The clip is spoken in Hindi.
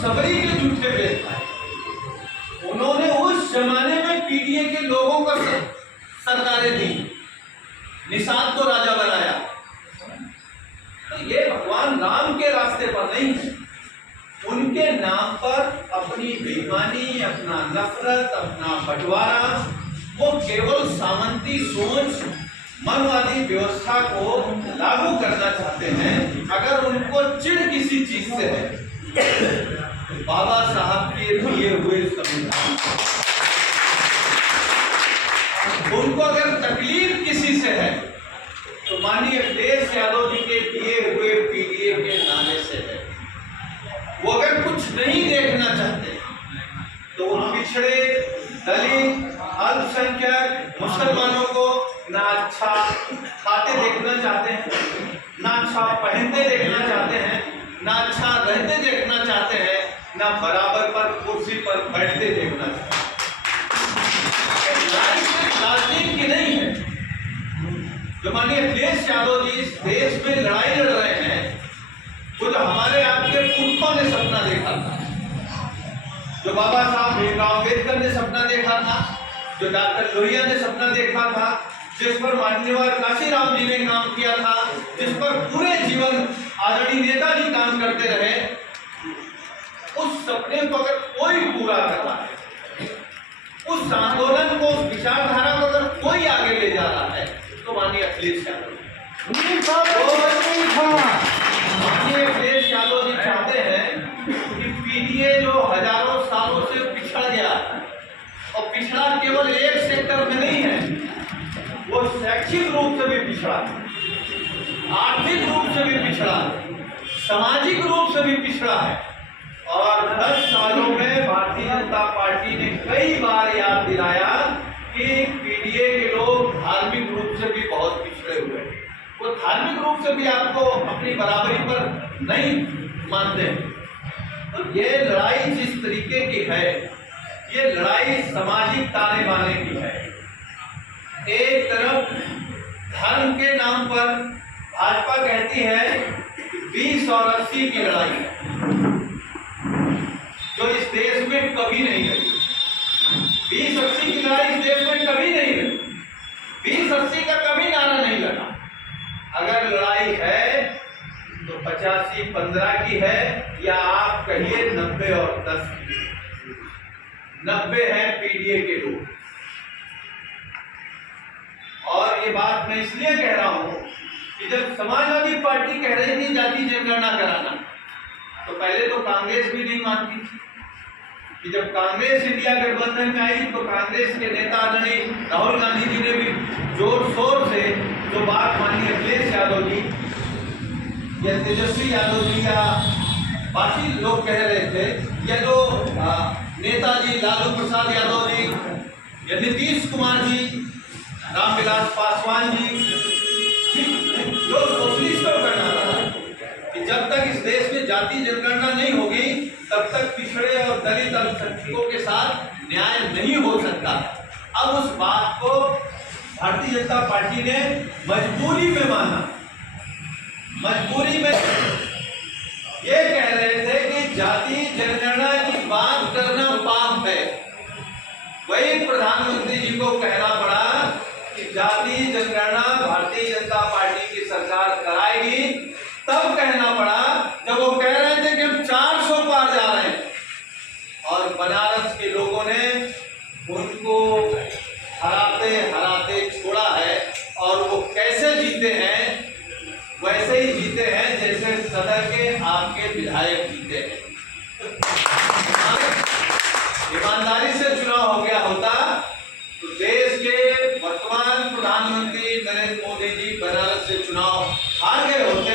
सबरी के झूठे वेद पाए। उन्होंने उस जमाने में पीडीए के लोगों को सरकारें दी, निषाद को राजा बनाया। तो ये भगवान राम के रास्ते पर नहीं है। उनके नाम पर अपनी बेईमानी, अपना नफरत, अपना बंटवारा, वो केवल सामंती सोच, मनवादी व्यवस्था को लागू करना चाहते हैं। अगर उनको चिढ़ किसी चीज से है, बाबा साहब के दिए हुए संविधान, उनको अगर तकलीफ किसी से है तो माननीय अखिलेश यादव जी के दिए हुए पीडीए के नारे से है। वो अगर कुछ नहीं देखना चाहते तो उन पिछड़े, दलित, अल्पसंख्यक मुसलमानों को ना अच्छा खाते देखना चाहते हैं, ना अच्छा पहनते देखना चाहते हैं, ना अच्छा रहते देखना चाहते हैं, ना बराबर पर कुर्सी पर बैठते देखना चाहते हैं। राजनीति की नहीं है। जो माननीय अखिलेश यादव जी इस देश में लड़ाई लड़ रहे हैं, वो जो हमारे आपके पुरखों ने सपना देखा था, जो बाबा साहब भीमराव अम्बेडकर ने सपना देखा था, जो डॉक्टर लोहिया ने सपना देखा था, जिस पर माननीय काशीराम जी ने काम किया था, जिस पर पूरे जीवन आदरणीय नेताजी काम करते रहे, उस सपने को अगर कोई पूरा कर रहा है, उस आंदोलन को, उस विचारधारा को अगर कोई आगे ले जा रहा है, तो माननीय अखिलेश यादव जी चाहते हैं कि पीडीए जो हजारों सालों से पिछड़ गया, और पिछड़ा केवल एक सेक्टर में नहीं है, वो शैक्षिक रूप से भी पिछड़ा, आर्थिक रूप से भी पिछड़ा, सामाजिक रूप से भी पिछड़ा है। और 10 सालों में भारतीय जनता पार्टी ने कई बार याद दिलाया कि पीडीए के लोग धार्मिक रूप से भी बहुत पिछड़े हुए हैं। वो धार्मिक रूप से भी आपको अपनी बराबरी पर नहीं मानते। तो ये लड़ाई जिस तरीके की है, ये लड़ाई सामाजिक ताने बाने की है। एक तरफ धर्म के नाम पर भाजपा कहती है कि 20 और 80 की लड़ाई है, जो इस देश में कभी नहीं रही। 20-80 की लड़ाई इस देश में कभी नहीं रही। 20-80 का कभी नारा नहीं लगा। अगर लड़ाई है तो 85-15 की है, या आप कहिए 90 और 10 की। 90 है पीडीए के लोग। और ये बात मैं इसलिए कह रहा हूं कि जब समाजवादी पार्टी कह रही थी जाति जनगणना कराना, तो पहले तो कांग्रेस भी नहीं मानती थी। कि जब कांग्रेस इंडिया गठबंधन में आई तो कांग्रेस के नेता आदरणीय राहुल गांधी जी ने भी जोर शोर से जो बात माननीय अखिलेश यादव जी या तेजस्वी यादव जी या बाकी लोग कह रहे थे, या जो नेताजी लालू प्रसाद यादव जी या नीतीश कुमार जी, रामविलास पासवान जी, जो सोशलिस्टों का नारा है कि जब तक इस देश में जाति जनगणना नहीं होगी तब तक पिछड़े और दलित अल्पसंख्यकों के साथ न्याय नहीं हो सकता। अब उस बात को भारतीय जनता पार्टी ने मजबूरी में माना। मजबूरी में ये कह रहे थे कि जाति जनगणना की बात करना पाप है। वही प्रधानमंत्री जी को कहना पड़ा कि जाति जनगणना भारतीय जनता पार्टी की सरकार कराएगी। तब कहना पड़ा जब वो कह रहे थे कि हम 400 पार जा रहे हैं, और बनारस के लोगों ने उनको हराते हराते छोड़ा है। और वो कैसे जीते हैं? वैसे ही जीते हैं जैसे सदर के आपके विधायक जीते हैं। ईमानदारी से चुनाव हो गया होता तो देश के वर्तमान प्रधानमंत्री नरेंद्र मोदी जी बनारस से चुनाव हार गए होते।